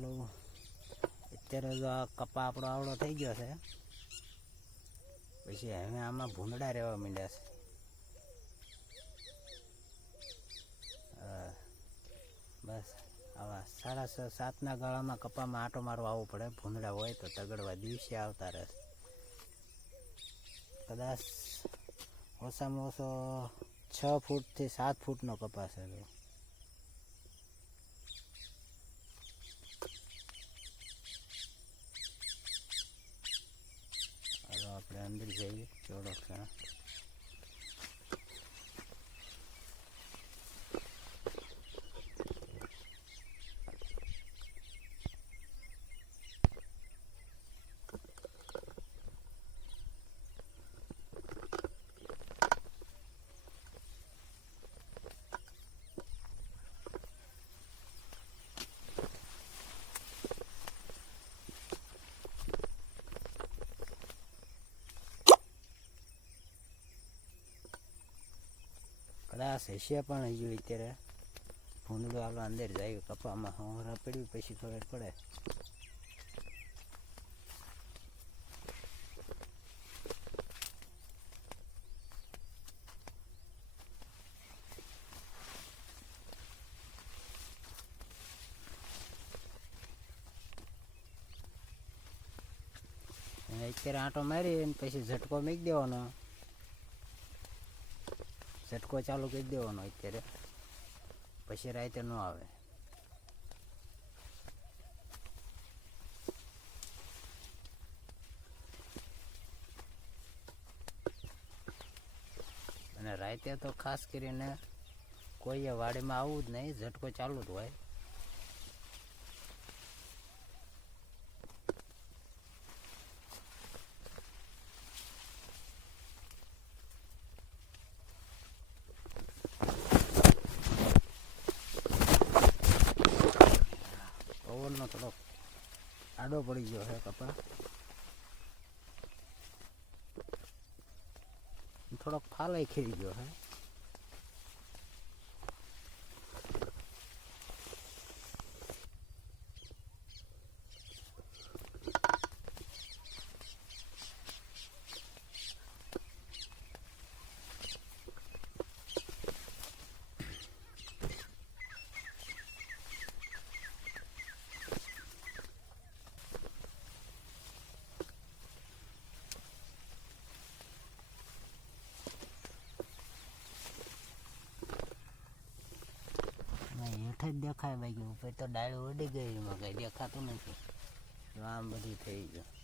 ચાલો અત્યારે જો આ કપા આપણો આવડો થઈ ગયો છે, પછી હવે આમાં ભૂંદડા રહેવા માંડ્યા છે. બસ આવા 6:30-7ના ગાળામાં કપામાં આંટો મારવા આવવું પડે. ભૂંદડા હોય તો તગડવા દિવસે આવતા રહે. કદાચ ઓછામાં ઓછો 6 ફૂટથી 7 ફૂટનો કપાસ છે. આપણે અંદર જઈએ ચોડક છે. કદાચ હશે પણ હજુ અત્યારે ભૂંદડું આપણે અંદર જાય કપામાં હમણાં પડ્યું પછી ખબર પડે. અત્યારે આંટો મારી પછી ઝટકો મૂકી દેવાનો, ઝટકો ચાલુ કરી દેવાનો અત્યારે, પછી રાતે ન આવે. અને રાતે તો ખાસ કરીને કોઈએ વાડીમાં આવવું જ નહીં, ઝટકો ચાલુ જ હોય. પવનનો થોડોક આડો પડી ગયો છે કપા, થોડોક ફાલાઈ ખેરી ગયો છે. હેઠ જ દેખાય બાકી ઉપર તો ડાળો ઉડી ગઈ, એમાં કઈ દેખાતું નથી. આમ બધું થઈ ગયું.